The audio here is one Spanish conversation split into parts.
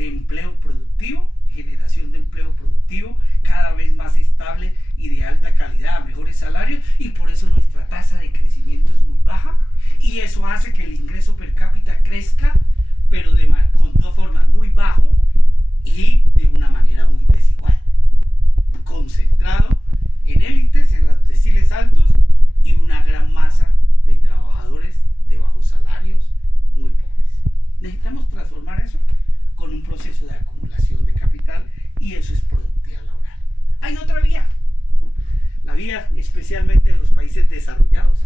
de empleo productivo, generación de empleo productivo cada vez más estable y de alta calidad, mejores salarios, y por eso nuestra tasa de crecimiento es muy baja, y eso hace que el ingreso per cápita crezca, pero con dos formas, muy bajo y de una manera muy desigual, concentrado en élites, en los deciles altos, y una gran masa de trabajadores de bajos salarios, muy pobres. Necesitamos transformar eso con un proceso de acumulación de capital, y eso es productividad laboral. Hay otra vía, la vía especialmente de los países desarrollados.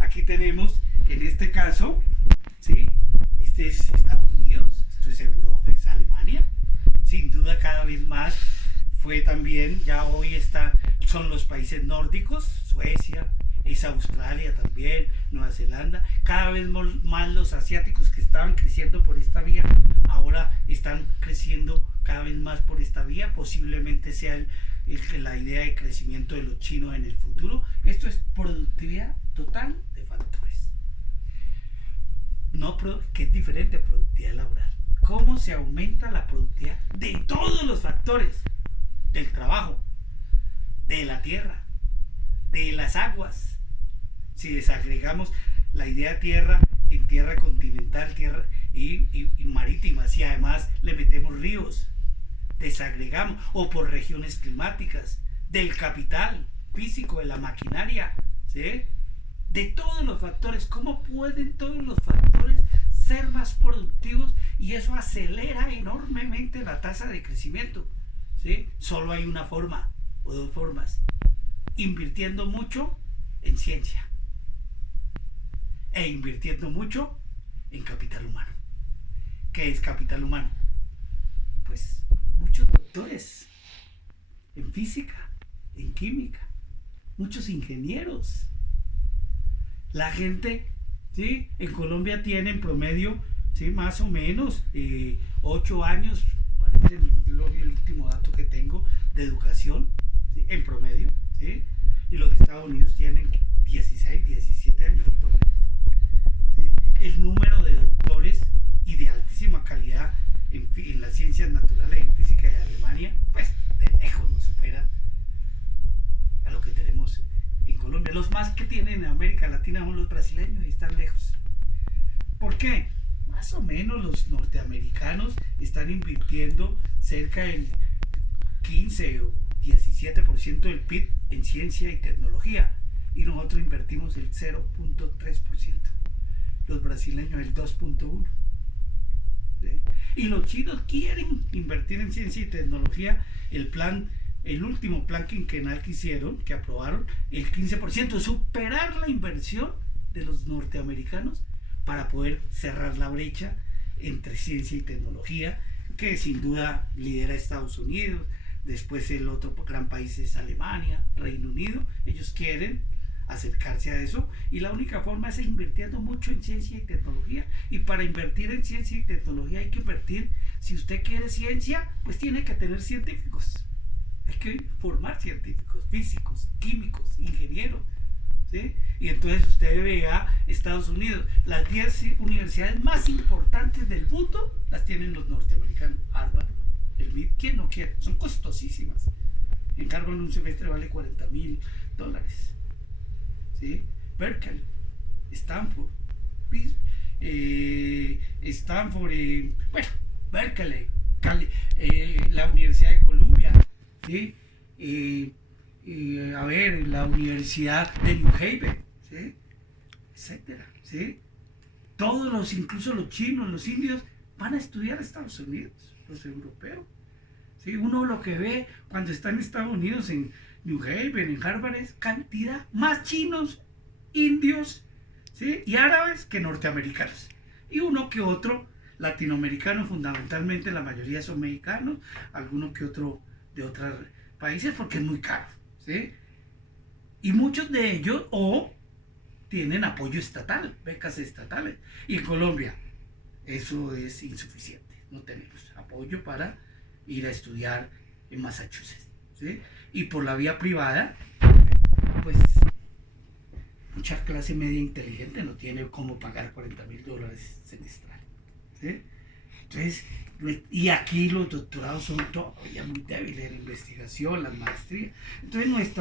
Aquí tenemos, en este caso, ¿sí? Este es Estados Unidos, esto es Europa, es Alemania, sin duda cada vez más fue también, ya hoy son los países nórdicos, Suecia, es Australia también, Nueva Zelanda, cada vez más los asiáticos que estaban creciendo por esta vía, ahora están creciendo cada vez más por esta vía, posiblemente sea la idea de crecimiento de los chinos en el futuro. Esto es productividad total de factores. No, que es diferente a productividad laboral. ¿Cómo se aumenta la productividad de todos los factores? Del trabajo, de la tierra, de las aguas. Si desagregamos la idea tierra en tierra continental, tierra y marítima, si además le metemos ríos, desagregamos, o por regiones climáticas, del capital físico, de la maquinaria, ¿sí? De todos los factores, ¿cómo pueden todos los factores ser más productivos? Y eso acelera enormemente la tasa de crecimiento, ¿sí? Solo hay una forma, o dos formas: invirtiendo mucho en ciencia e invirtiendo mucho en capital humano. ¿Qué es capital humano? Pues muchos doctores en física, en química, muchos ingenieros. La gente, ¿sí? En Colombia tiene en promedio, ¿sí? Más o menos 8 años, parece el último dato que tengo, de educación, ¿sí? En promedio, ¿sí? Y los Estados Unidos tienen 16, 17 años. ¿Sí? El número de doctores y de altísima calidad en las ciencias naturales, en física de Alemania, pues de lejos nos supera a lo que tenemos en Colombia. Los más que tienen en América Latina son los brasileños, y están lejos. ¿Por qué? Más o menos los norteamericanos están invirtiendo cerca del 15 o 17% del PIB en ciencia y tecnología, y nosotros invertimos el 0.3%, los brasileños el 2.1%. ¿Sí? Y los chinos quieren invertir en ciencia y tecnología. El último plan quinquenal que hicieron, que aprobaron, el 15%, superar la inversión de los norteamericanos para poder cerrar la brecha entre ciencia y tecnología, que sin duda lidera Estados Unidos. Después el otro gran país es Alemania, Reino Unido. Ellos quieren acercarse a eso, y la única forma es invirtiendo mucho en ciencia y tecnología. Y para invertir en ciencia y tecnología hay que invertir, si usted quiere ciencia, pues tiene que tener científicos, hay que formar científicos, físicos, químicos, ingenieros, ¿sí? Y entonces usted ve a Estados Unidos, las 10 universidades más importantes del mundo las tienen los norteamericanos. Harvard, el MIT, ¿quién no quiere? Son costosísimas. En Harvard un semestre vale $40,000, ¿sí? Berkeley, Stanford, Berkeley, la Universidad de Columbia, ¿sí? La Universidad de New Haven, ¿sí? Etcétera, ¿sí? Todos incluso los chinos, los indios, van a estudiar a Estados Unidos, los europeos, ¿sí? Uno lo que ve cuando está en Estados Unidos, en New Haven, en Harvard, es cantidad más chinos, indios, ¿sí? Y árabes que norteamericanos, y uno que otro latinoamericano, fundamentalmente la mayoría son mexicanos, alguno que otro de otros países, porque es muy caro, ¿sí? Y muchos de ellos tienen apoyo estatal, becas estatales, y en Colombia eso es insuficiente, no tenemos apoyo para ir a estudiar en Massachusetts, ¿sí? Y por la vía privada, pues mucha clase media inteligente no tiene cómo pagar $40,000 semestrales, ¿sí? Entonces, y aquí los doctorados son todavía muy débiles en la investigación, las maestrías. Entonces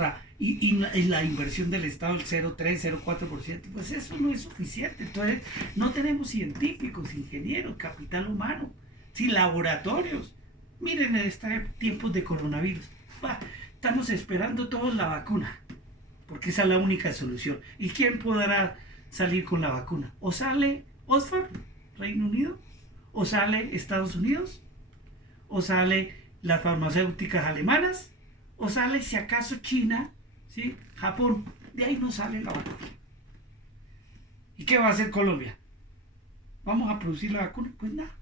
la inversión del Estado, el 0,3, 0,4%, pues eso no es suficiente. Entonces no tenemos científicos, ingenieros, capital humano, sí, laboratorios. Miren, en estos tiempos de coronavirus, estamos esperando todos la vacuna, porque esa es la única solución. ¿Y quién podrá salir con la vacuna? ¿O sale Oxford, Reino Unido? ¿O sale Estados Unidos? ¿O sale las farmacéuticas alemanas? ¿O sale, si acaso, China? ¿Sí? Japón. De ahí no sale la vacuna. ¿Y qué va a hacer Colombia? ¿Vamos a producir la vacuna? Pues nada.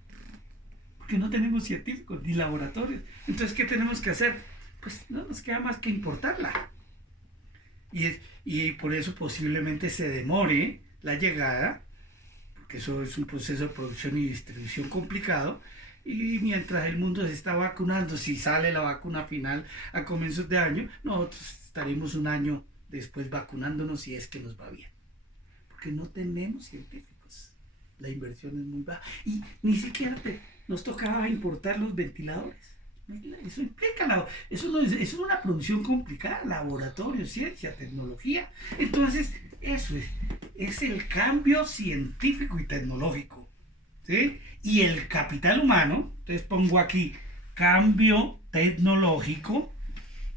Porque no tenemos científicos ni laboratorios. Entonces, ¿qué tenemos que hacer? Pues no nos queda más que importarla. Y por eso posiblemente se demore la llegada, que eso es un proceso de producción y distribución complicado, y mientras el mundo se está vacunando, si sale la vacuna final a comienzos de año, nosotros estaremos un año después vacunándonos si es que nos va bien, porque no tenemos científicos, la inversión es muy baja, y ni siquiera nos tocaba importar los ventiladores. Eso implica, eso es una producción complicada, laboratorio, ciencia, tecnología. Entonces, eso es el cambio científico y tecnológico, ¿sí? Y el capital humano, entonces pongo aquí cambio tecnológico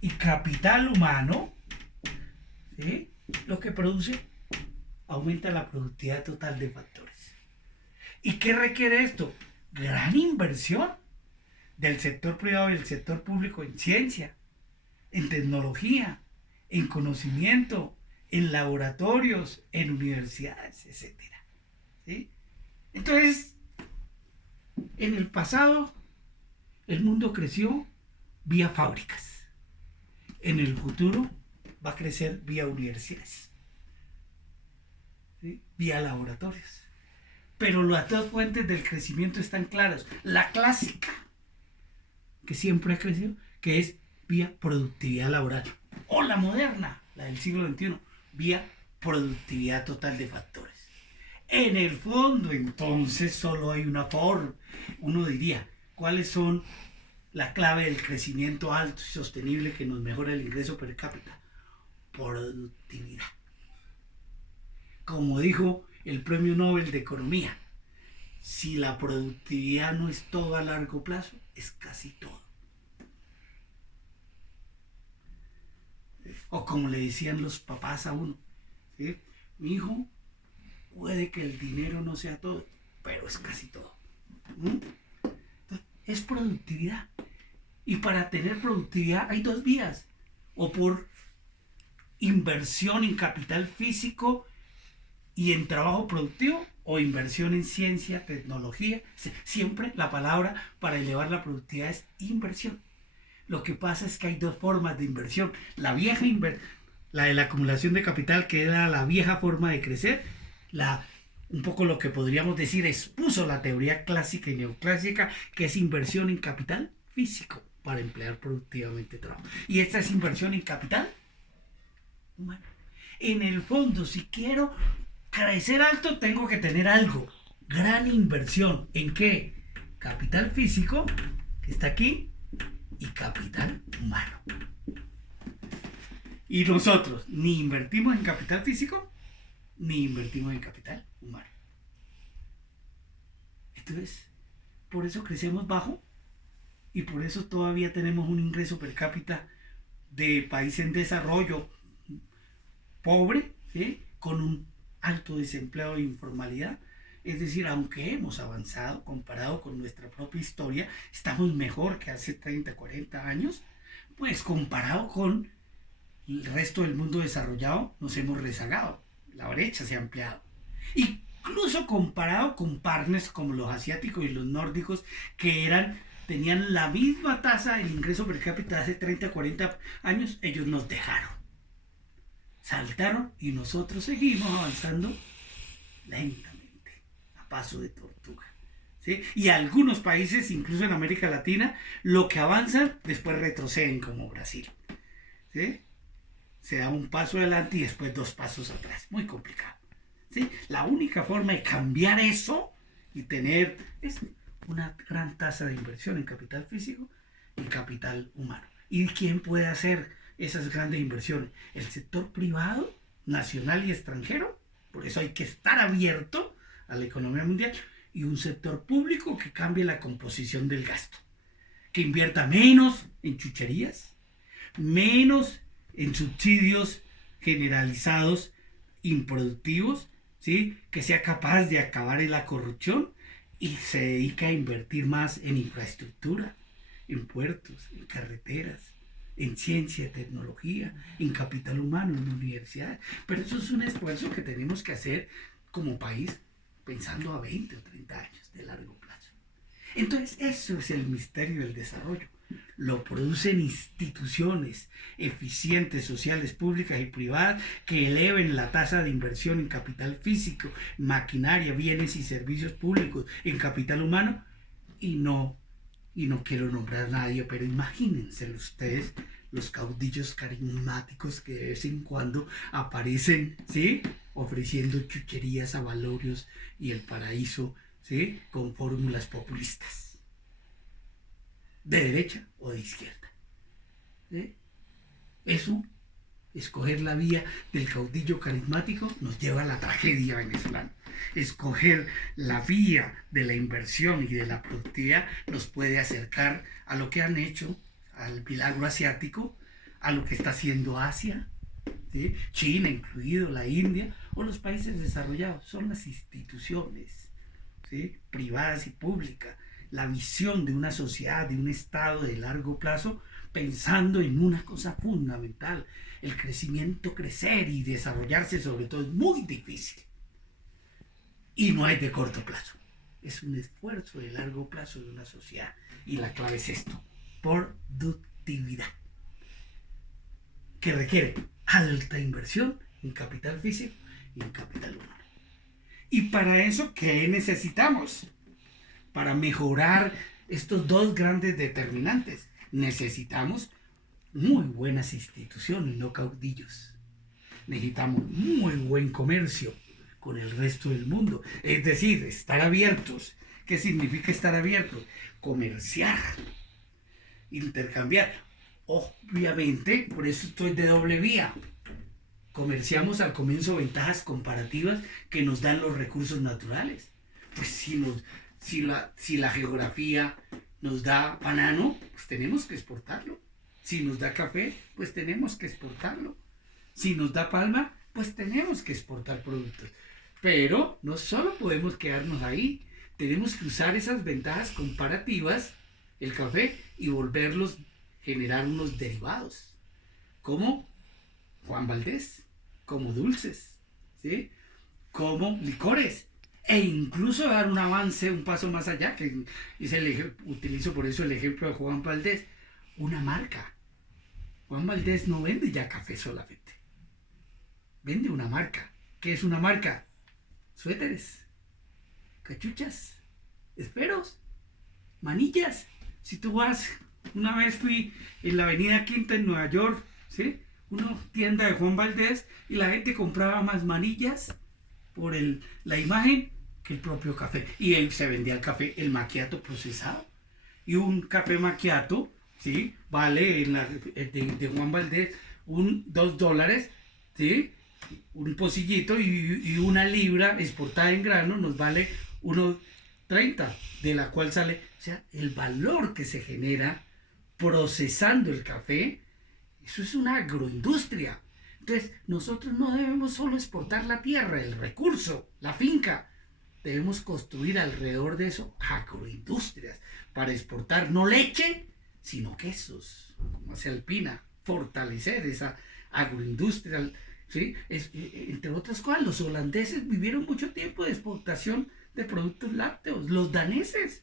y capital humano, ¿sí? Lo que produce, aumenta la productividad total de factores. ¿Y qué requiere esto? Gran inversión del sector privado y del sector público en ciencia, en tecnología, en conocimiento, en laboratorios, en universidades, etc. ¿Sí? Entonces, en el pasado, el mundo creció vía fábricas. En el futuro va a crecer vía universidades, ¿sí? Vía laboratorios. Pero las dos fuentes del crecimiento están claras. La clásica, que siempre ha crecido, que es vía productividad laboral, o la moderna, la del siglo XXI, vía productividad total de factores. En el fondo, entonces, solo hay una forma. Uno diría, ¿cuáles son la clave del crecimiento alto y sostenible que nos mejora el ingreso per cápita? Productividad. Como dijo el Premio Nobel de Economía, si la productividad no es todo a largo plazo, es casi todo. O como le decían los papás a uno, ¿sí? Mi hijo, puede que el dinero no sea todo, pero es casi todo. Entonces, es productividad. Y para tener productividad hay dos vías. O por inversión en capital físico y en trabajo productivo, o inversión en ciencia, tecnología. Siempre la palabra para elevar la productividad es inversión. Lo que pasa es que hay dos formas de inversión. La vieja la de la acumulación de capital, que era la vieja forma de crecer, un poco lo que podríamos decir expuso la teoría clásica y neoclásica, que es inversión en capital físico para emplear productivamente trabajo. Y esta es inversión en capital humano. En el fondo, si quiero crecer alto, tengo que tener algo. Gran inversión. ¿En qué? Capital físico, que está aquí, y capital humano. Y nosotros ni invertimos en capital físico, ni invertimos en capital humano. Entonces, por eso crecemos bajo, y por eso todavía tenemos un ingreso per cápita de país en desarrollo pobre, ¿sí? Con un alto desempleo e informalidad. Es decir, aunque hemos avanzado comparado con nuestra propia historia, estamos mejor que hace 30, 40 años, pues comparado con el resto del mundo desarrollado nos hemos rezagado, la brecha se ha ampliado. Incluso comparado con partners como los asiáticos y los nórdicos, que tenían la misma tasa del ingreso per cápita hace 30, 40 años, ellos nos dejaron. Saltaron y nosotros seguimos avanzando lentamente, a paso de tortuga, ¿sí? Y algunos países, incluso en América Latina, lo que avanzan, después retroceden, como Brasil, ¿sí? Se da un paso adelante y después dos pasos atrás. Muy complicado, ¿sí? La única forma de cambiar eso y tener es una gran tasa de inversión en capital físico y capital humano. ¿Y quién puede hacer esas grandes inversiones? El sector privado, nacional y extranjero. Por eso hay que estar abierto a la economía mundial. Y un sector público que cambie la composición del gasto. Que invierta menos en chucherías, menos en subsidios generalizados improductivos, ¿sí? Que sea capaz de acabar en la corrupción y se dedica a invertir más en infraestructura, en puertos, en carreteras, en ciencia, tecnología, en capital humano, en universidades. Pero eso es un esfuerzo que tenemos que hacer como país pensando a 20 o 30 años de largo plazo. Entonces, eso es el misterio del desarrollo. Lo producen instituciones eficientes, sociales, públicas y privadas, que eleven la tasa de inversión en capital físico, maquinaria, bienes y servicios públicos, en capital humano. Y no quiero nombrar a nadie, pero imagínense ustedes los caudillos carismáticos que de vez en cuando aparecen, ¿sí?, ofreciendo chucherías, avalorios y el paraíso, ¿sí?, con fórmulas populistas, de derecha o de izquierda, ¿sí? Eso, escoger la vía del caudillo carismático, nos lleva a la tragedia venezolana. Escoger la vía de la inversión y de la productividad nos puede acercar a lo que han hecho, al milagro asiático, a lo que está haciendo Asia, ¿sí?, China incluido, la India o los países desarrollados. Son las instituciones, ¿sí?, privadas y públicas, la visión de una sociedad, de un Estado de largo plazo, pensando en una cosa fundamental: el crecimiento. Crecer y desarrollarse sobre todo es muy difícil y no hay de corto plazo, es un esfuerzo de largo plazo de una sociedad, y la clave es esto: productividad, que requiere alta inversión en capital físico y en capital humano. Y para eso, ¿qué necesitamos? Para mejorar estos dos grandes determinantes, necesitamos muy buenas instituciones, no caudillos. Necesitamos muy buen comercio con el resto del mundo. Es decir, estar abiertos. ¿Qué significa estar abiertos? Comerciar, intercambiar. Obviamente, por eso estoy de doble vía. Comerciamos al comienzo ventajas comparativas que nos dan los recursos naturales. Pues si la geografía nos da banano, pues tenemos que exportarlo. Si nos da café, pues tenemos que exportarlo. Si nos da palma, pues tenemos que exportar productos. Pero no solo podemos quedarnos ahí, tenemos que usar esas ventajas comparativas, el café, y generar unos derivados, como Juan Valdez, como dulces, ¿sí?, como licores, e incluso dar un avance, un paso más allá, que utilizo por eso el ejemplo de Juan Valdez, una marca. Juan Valdez no vende ya café solamente, vende una marca. ¿Qué es una marca? Suéteres, cachuchas, esferos, manillas. Si tú vas, una vez fui en la avenida Quinta en Nueva York, ¿sí?, una tienda de Juan Valdez, y la gente compraba más manillas por la imagen que el propio café. Y él se vendía el café, el macchiato procesado. Y un café macchiato, ¿sí?, vale de Juan Valdez $2, ¿sí?, un pocillito, y una libra exportada en grano nos vale 1.30, de la cual sale, o sea, el valor que se genera procesando el café. Eso es una agroindustria. Entonces, nosotros no debemos solo exportar la tierra, el recurso, la finca. Debemos construir alrededor de eso agroindustrias para exportar no leche, sino quesos, como hace Alpina, fortalecer esa agroindustria, ¿sí? Entre otras cosas, los holandeses vivieron mucho tiempo de exportación de productos lácteos, los daneses,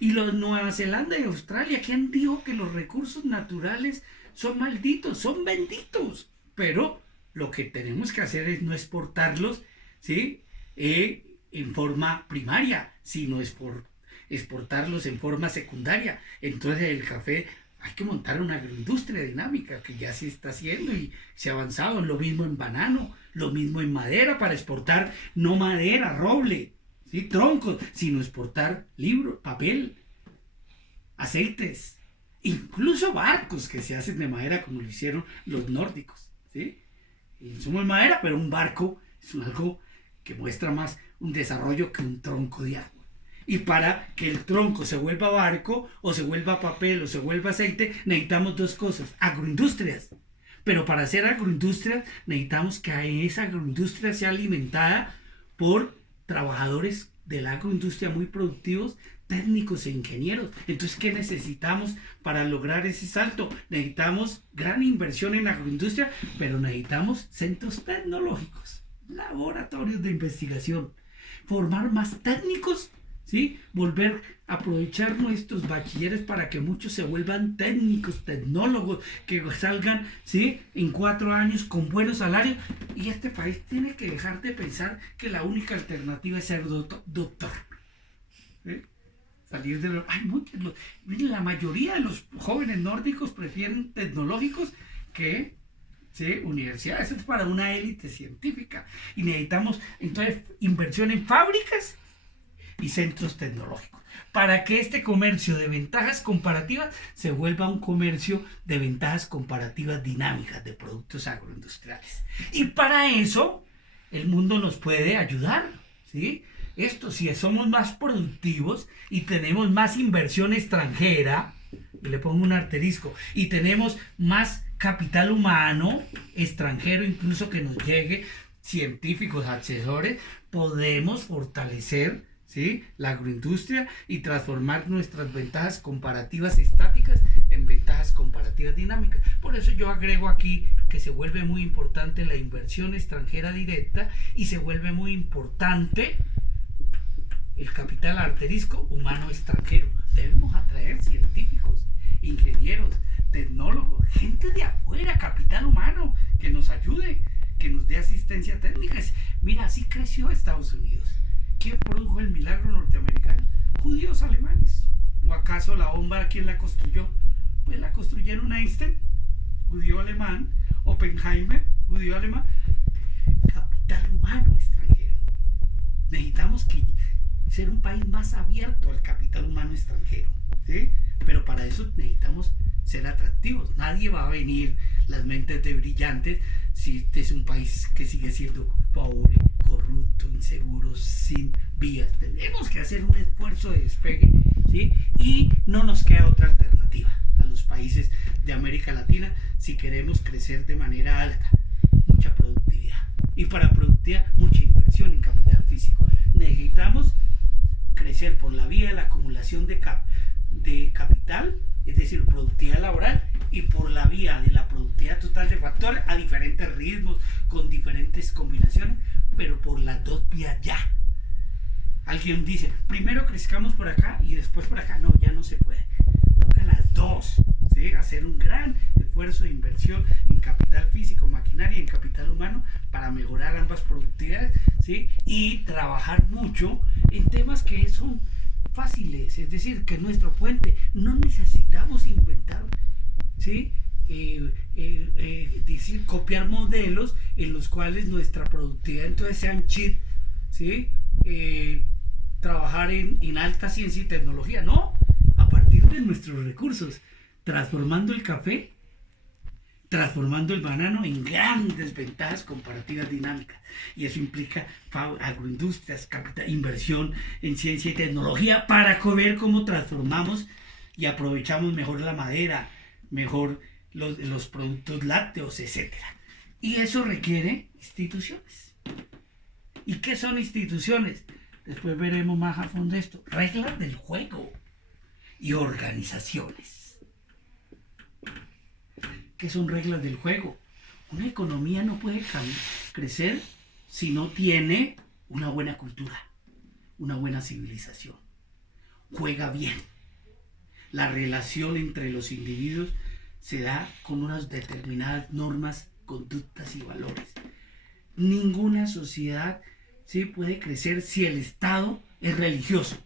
y los Nueva Zelanda y Australia. ¿Quién dijo que los recursos naturales son malditos? Son benditos. Pero lo que tenemos que hacer es no exportarlos, ¿sí?, en forma primaria, sino exportarlos en forma secundaria. Entonces el café, hay que montar una agroindustria dinámica, que ya se está haciendo y se ha avanzado. Lo mismo en banano, lo mismo en madera, para exportar no madera, roble, ¿sí? Troncos, sino exportar libros, papel, aceites, incluso barcos que se hacen de madera como lo hicieron los nórdicos, ¿sí? El insumo es madera, pero un barco es algo que muestra más un desarrollo que un tronco de árbol. Y para que el tronco se vuelva barco, o se vuelva papel, o se vuelva aceite, necesitamos dos cosas: agroindustrias. Pero para hacer agroindustrias necesitamos que esa agroindustria sea alimentada por trabajadores de la agroindustria muy productivos, técnicos e ingenieros. Entonces, ¿qué necesitamos para lograr ese salto? Necesitamos gran inversión en agroindustria, pero necesitamos centros tecnológicos, laboratorios de investigación, formar más técnicos, ¿sí? Volver a aprovechar nuestros bachilleres para que muchos se vuelvan técnicos, tecnólogos, que salgan, ¿sí?, en 4 años con buenos salarios. Y este país tiene que dejar de pensar que la única alternativa es ser doctor. ¿Sí? Salir de los... la mayoría de los jóvenes nórdicos prefieren tecnológicos que... ¿sí? Universidades. Eso es para una élite científica. Y necesitamos entonces inversión en fábricas y centros tecnológicos, para que este comercio de ventajas comparativas se vuelva un comercio de ventajas comparativas dinámicas de productos agroindustriales. Y para eso el mundo nos puede ayudar, ¿sí? Esto, si somos más productivos y tenemos más inversión extranjera, y le pongo un asterisco, y tenemos más capital humano extranjero, incluso que nos llegue, científicos, asesores, podemos fortalecer, ¿sí?, la agroindustria y transformar nuestras ventajas comparativas estáticas en ventajas comparativas dinámicas. Por eso yo agrego aquí que se vuelve muy importante la inversión extranjera directa y se vuelve muy importante el capital asterisco humano extranjero. Debemos atraer científicos, ingenieros, tecnólogos, gente de afuera, capital humano, que nos ayude, que nos dé asistencia técnica. Mira, así creció Estados Unidos. ¿Quién produjo el milagro norteamericano? Judíos alemanes. ¿O acaso la bomba quién la construyó? Pues la construyeron Einstein, judío alemán, Oppenheimer, judío alemán. Capital humano extranjero. Necesitamos ser un país más abierto al capital humano extranjero, ¿sí? Pero para eso necesitamos ser atractivos. Nadie va a venir las mentes de brillantes si este es un país que sigue siendo pobre, corrupto, inseguro, sin vías. Tenemos que hacer un esfuerzo de despegue, ¿sí? Y no nos queda otra alternativa a los países de América Latina si queremos crecer de manera alta. Mucha productividad. Y para productividad, mucha inversión en capital físico. Necesitamos crecer por la vía de la acumulación de capital, es decir, productividad laboral, y por la vía de la productividad total de factores a diferentes ritmos, con diferentes combinaciones, pero por las dos vías ya. Alguien dice, primero crezcamos por acá y después por acá. No, ya no se puede. Toca las dos, ¿sí? Hacer un gran esfuerzo de inversión en capital físico, maquinaria y en capital humano para mejorar ambas productividades, ¿sí? Y trabajar mucho en temas que son fáciles, es decir, que nuestro puente no necesitamos inventar, ¿sí? Decir, copiar modelos en los cuales nuestra productividad entonces sean chip, ¿sí? Trabajar en alta ciencia y tecnología, no, a partir de nuestros recursos, transformando el café, transformando el banano en grandes ventajas comparativas dinámicas. Y eso implica agroindustrias, capital, inversión en ciencia y tecnología para ver cómo transformamos y aprovechamos mejor la madera, mejor los productos lácteos, etc. Y eso requiere instituciones. ¿Y qué son instituciones? Después veremos más a fondo esto. Reglas del juego y organizaciones. ¿Qué son reglas del juego? Una economía no puede crecer si no tiene una buena cultura, una buena civilización. Juega bien. La relación entre los individuos se da con unas determinadas normas, conductas y valores. Ninguna sociedad, ¿sí?, puede crecer si el Estado es religioso.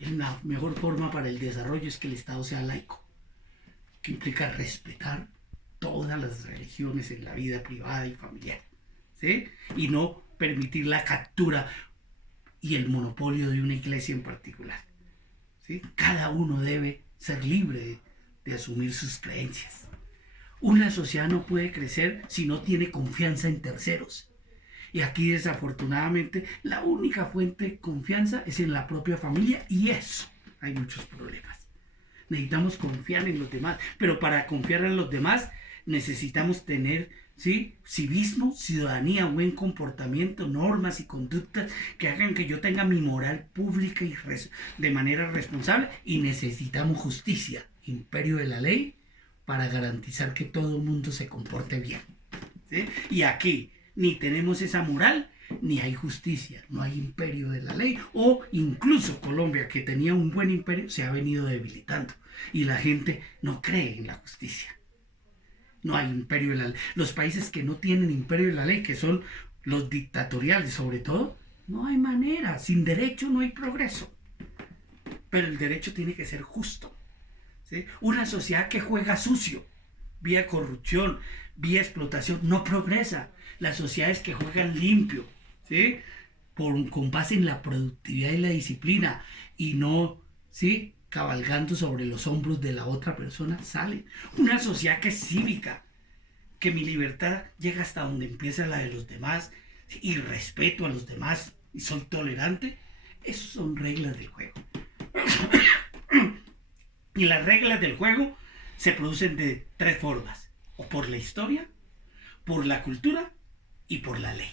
La mejor forma para el desarrollo es que el Estado sea laico, que implica respetar todas las religiones en la vida privada y familiar, ¿sí? Y no permitir la captura y el monopolio de una iglesia en particular. ¿Sí? Cada uno debe ser libre de asumir sus creencias. Una sociedad no puede crecer si no tiene confianza en terceros. Y aquí desafortunadamente la única fuente de confianza es en la propia familia, y eso hay muchos problemas. Necesitamos confiar en los demás, pero para confiar en los demás necesitamos tener, ¿sí?, civismo, ciudadanía, buen comportamiento, normas y conductas que hagan que yo tenga mi moral pública y de manera responsable, y necesitamos justicia, imperio de la ley, para garantizar que todo el mundo se comporte bien. ¿Sí? Y aquí ni tenemos esa moral, ni hay justicia, no hay imperio de la ley, o incluso Colombia, que tenía un buen imperio, se ha venido debilitando y la gente no cree en la justicia. No hay imperio de la ley. Los países que no tienen imperio de la ley, que son los dictatoriales sobre todo, no hay manera, sin derecho no hay progreso. Pero el derecho tiene que ser justo. ¿Sí? Una sociedad que juega sucio, vía corrupción, vía explotación, no progresa. Las sociedades que juegan limpio, ¿sí?, con base en la productividad y la disciplina, y no, ¿sí?, cabalgando sobre los hombros de la otra persona, salen. Una sociedad que es cívica, que mi libertad llega hasta donde empieza la de los demás, ¿sí?, y respeto a los demás y soy tolerante. Esas son reglas del juego. Y las reglas del juego se producen de tres formas: o por la historia, por la cultura y por la ley.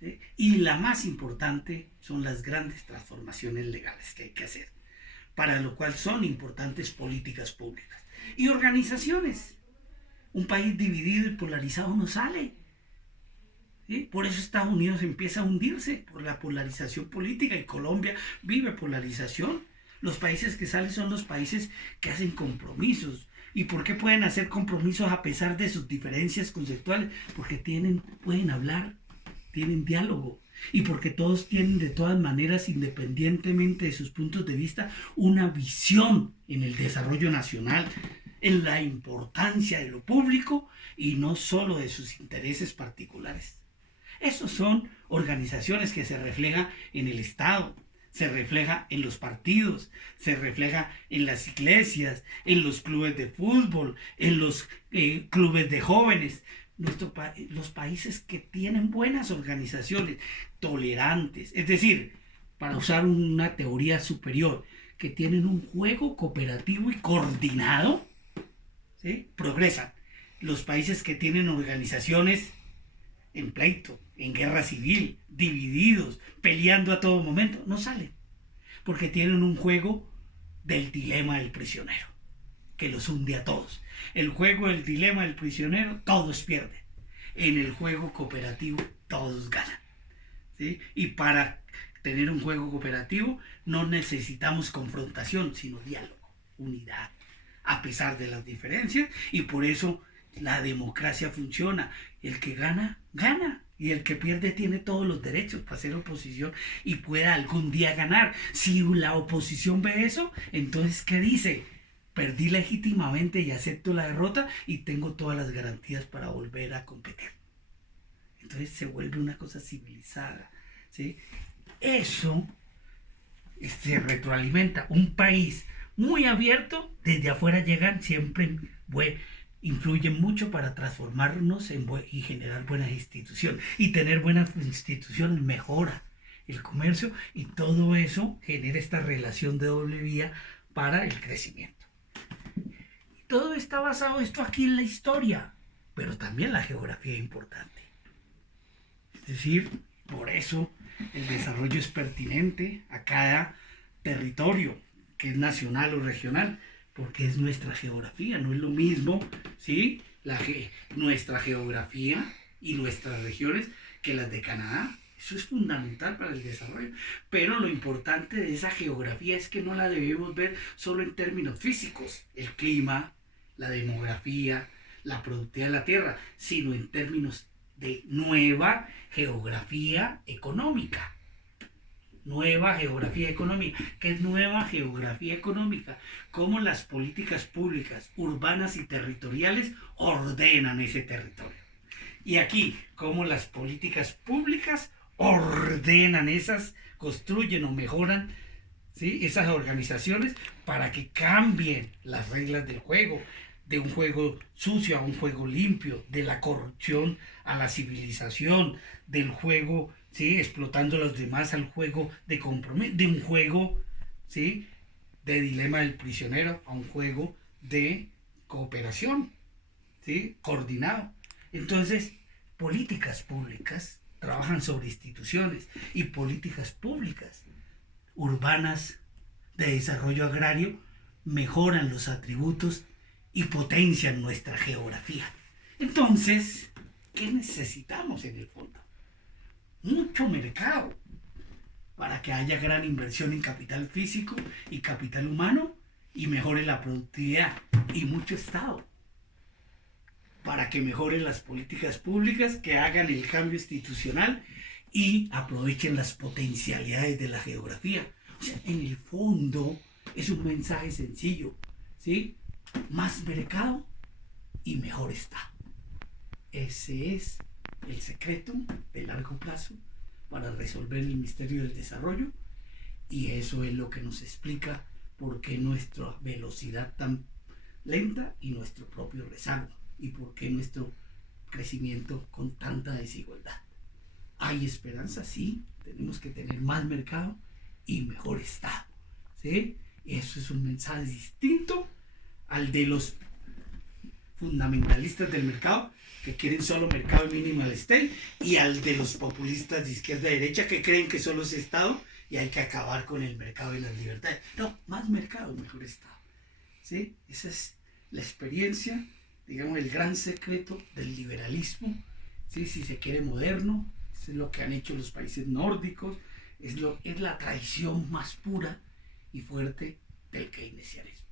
¿Sí? Y la más importante son las grandes transformaciones legales que hay que hacer, para lo cual son importantes políticas públicas y organizaciones. Un país dividido y polarizado no sale. ¿Sí? Por eso Estados Unidos empieza a hundirse por la polarización política, y Colombia vive polarización. Los países que salen son los países que hacen compromisos. ¿Y por qué pueden hacer compromisos a pesar de sus diferencias conceptuales? Porque pueden hablar, tienen diálogo, y porque todos tienen de todas maneras, independientemente de sus puntos de vista, una visión en el desarrollo nacional, en la importancia de lo público y no solo de sus intereses particulares. Esas son organizaciones que se reflejan en el Estado, se refleja en los partidos, se refleja en las iglesias, en los clubes de fútbol, en los clubes de jóvenes. Los países que tienen buenas organizaciones, tolerantes, es decir, para usar una teoría superior, que tienen un juego cooperativo y coordinado, ¿sí?, progresan. Los países que tienen organizaciones en pleito, en guerra civil, divididos, peleando a todo momento, no salen, porque tienen un juego del dilema del prisionero, que los hunde a todos. El juego del dilema del prisionero, todos pierden. En el juego cooperativo, todos ganan. ¿Sí? Y para tener un juego cooperativo no necesitamos confrontación, sino diálogo, unidad, a pesar de las diferencias, y por eso la democracia funciona. El que gana, gana. Y el que pierde tiene todos los derechos para ser oposición y pueda algún día ganar. Si la oposición ve eso, entonces, ¿qué dice? Perdí legítimamente y acepto la derrota y tengo todas las garantías para volver a competir. Entonces se vuelve una cosa civilizada, ¿sí? Eso se retroalimenta. Un país muy abierto, desde afuera llegan, siempre influyen mucho para transformarnos y generar buenas instituciones. Y tener buenas instituciones mejora el comercio, y todo eso genera esta relación de doble vía para el crecimiento. Y todo está basado esto aquí en la historia, pero también la geografía es importante. Es decir, por eso el desarrollo es pertinente a cada territorio, que es nacional o regional, porque es nuestra geografía. No es lo mismo, ¿sí?, nuestra geografía y nuestras regiones que las de Canadá. Eso es fundamental para el desarrollo. Pero lo importante de esa geografía es que no la debemos ver solo en términos físicos, el clima, la demografía, la productividad de la tierra, sino en términos de nueva geografía económica. Nueva geografía económica. ¿Qué es nueva geografía económica? Cómo las políticas públicas, urbanas y territoriales ordenan ese territorio. Y aquí, cómo las políticas públicas ordenan esas, construyen o mejoran, ¿sí?, esas organizaciones para que cambien las reglas del juego, de un juego sucio a un juego limpio, de la corrupción a la civilización, del juego, ¿sí?, explotando a los demás al juego de compromiso, de un juego, ¿sí?, de dilema del prisionero a un juego de cooperación, ¿sí?, coordinado. Entonces, políticas públicas trabajan sobre instituciones y políticas públicas urbanas de desarrollo agrario mejoran los atributos y potencian nuestra geografía. Entonces, ¿qué necesitamos en el fondo? Mucho mercado para que haya gran inversión en capital físico y capital humano y mejore la productividad, y mucho Estado para que mejoren las políticas públicas, que hagan el cambio institucional y aprovechen las potencialidades de la geografía. O sea, en el fondo es un mensaje sencillo, ¿sí? Más mercado y mejor Estado. Ese es el secreto de largo plazo para resolver el misterio del desarrollo, y eso es lo que nos explica por qué nuestra velocidad tan lenta y nuestro propio rezago, y por qué nuestro crecimiento con tanta desigualdad. Hay esperanza, sí, tenemos que tener más mercado y mejor Estado, ¿sí? Eso es un mensaje distinto al de los fundamentalistas del mercado, que quieren solo mercado y minimal state, y al de los populistas de izquierda y derecha, que creen que solo es Estado y hay que acabar con el mercado y las libertades. No, más mercado, mejor Estado, ¿sí? Esa es la experiencia, digamos, el gran secreto del liberalismo, ¿sí?, si se quiere moderno. Es lo que han hecho los países nórdicos, es la tradición más pura y fuerte del keynesianismo.